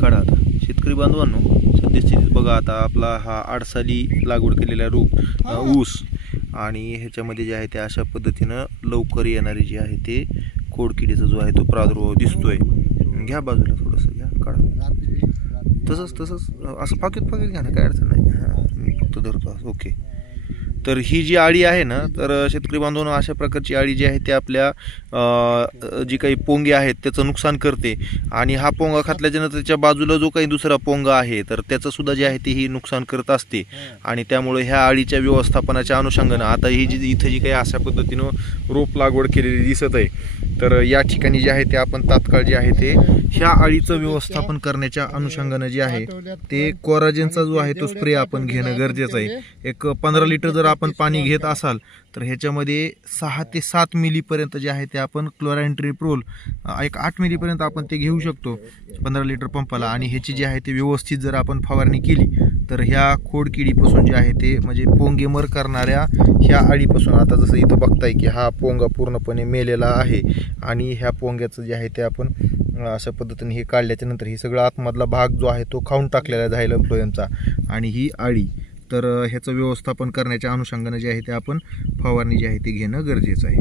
काढा आता. शेतकरी बांधवांनो सद्यस्थितीत बघा आता. आपला हा आडसाली लागवड केलेला रूप ऊस आणि ह्याच्यामध्ये जे आहे ते अशा पद्धतीनं लवकर येणारे जे आहे ते खोडकिडीचा जो आहे तो प्रादुर्भाव दिसतोय. घ्या बाजूला थोडंसं घ्या काढा. तसंच तसंच असं पाकिट पाकिट घ्या ना काय अडचण नाही. हां मी फक्त धरतो. ओके. तर ही जी आळी आहे ना तर शेतकरी बांधवांनो अशा प्रकारची आळी जी आहे ती आपल्या जी काही पोंगे आहेत त्याचं नुकसान करते. आणि हा पोंगा खातल्याच्या नंतर त्याच्या बाजूला जो काही दुसरा पोंगा आहे तर त्याचं सुद्धा जे आहे ते ही नुकसान करत असते. आणि त्यामुळे ह्या आळीच्या व्यवस्थापनाच्या अनुषंगानं आता ही जी इथं जी काही अशा पद्धतीनं रोप लागवड केलेली दिसत आहे तर या ठिकाणी जे आहे ते आपण तात्काळ जे आहे ते ह्या अळीचं व्यवस्थापन करण्याच्या अनुषंगानं जे आहे ते कोराजेनचा जो आहे तो स्प्रे आपण घेणं गरजेचं आहे. एक पंधरा लिटर जर आपण पाणी घेत असाल तर ह्याच्यामध्ये सहा ते सात मिलीपर्यंत जे आहे ते आपण क्लोरायंट्रिप्रोल एक आठ मिलीपर्यंत आपण ते घेऊ शकतो पंधरा लिटर पंपाला. आणि ह्याची जी आहे ते व्यवस्थित जर आपण फवारणी केली तर ह्या खोडकिडीपासून जे आहे ते म्हणजे पोंगेमर करणाऱ्या ह्या अळीपासून आता जसं इथं बघताय की हा पोंगा पूर्णपणे मेलेला आहे. आणि ह्या पोंग्याचं जे आहे ते आपण अशा पद्धतीने हे काढल्याच्या नंतर हे सगळं आतमधला भाग जो आहे तो खाऊन टाकलेला आहे झायलम फ्लोएमचा आणि ही आळी तर ह्याचं व्यवस्थापन करण्याच्या अनुषंगानं जे आहे ते आपण फवारणी जी आहे ती घेणं गरजेचं आहे.